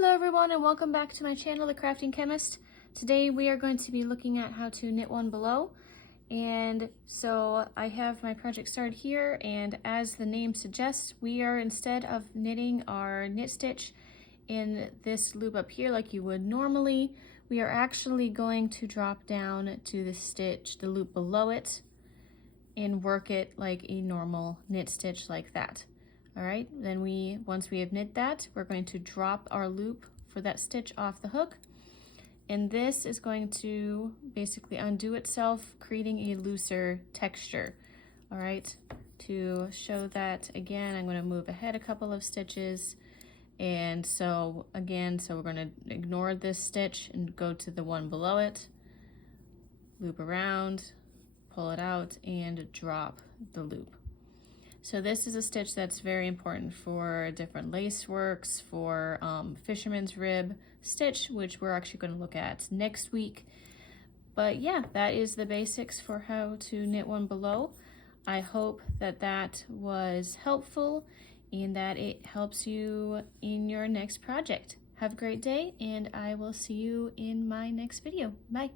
Hello everyone and welcome back to my channel, The Crafting Chemist. Today we are going to be looking at how to knit one below. And so I have my project started here, and as the name suggests, we are, instead of knitting our knit stitch in this loop up here like you would normally, we are actually going to drop down to the stitch, the loop below it, and work it like a normal knit stitch like that. All right, then once we have knit that, we're going to drop our loop for that stitch off the hook. And this is going to basically undo itself, creating a looser texture. All right, to show that again, I'm going to move ahead a couple of stitches. And so again, we're going to ignore this stitch and go to the one below it, loop around, pull it out, and drop the loop. So this is a stitch that's very important for different lace works, for fisherman's rib stitch, which we're actually going to look at next week. But yeah, that is the basics for how to knit one below. I hope that that was helpful and that it helps you in your next project. Have a great day, and I will see you in my next video. Bye.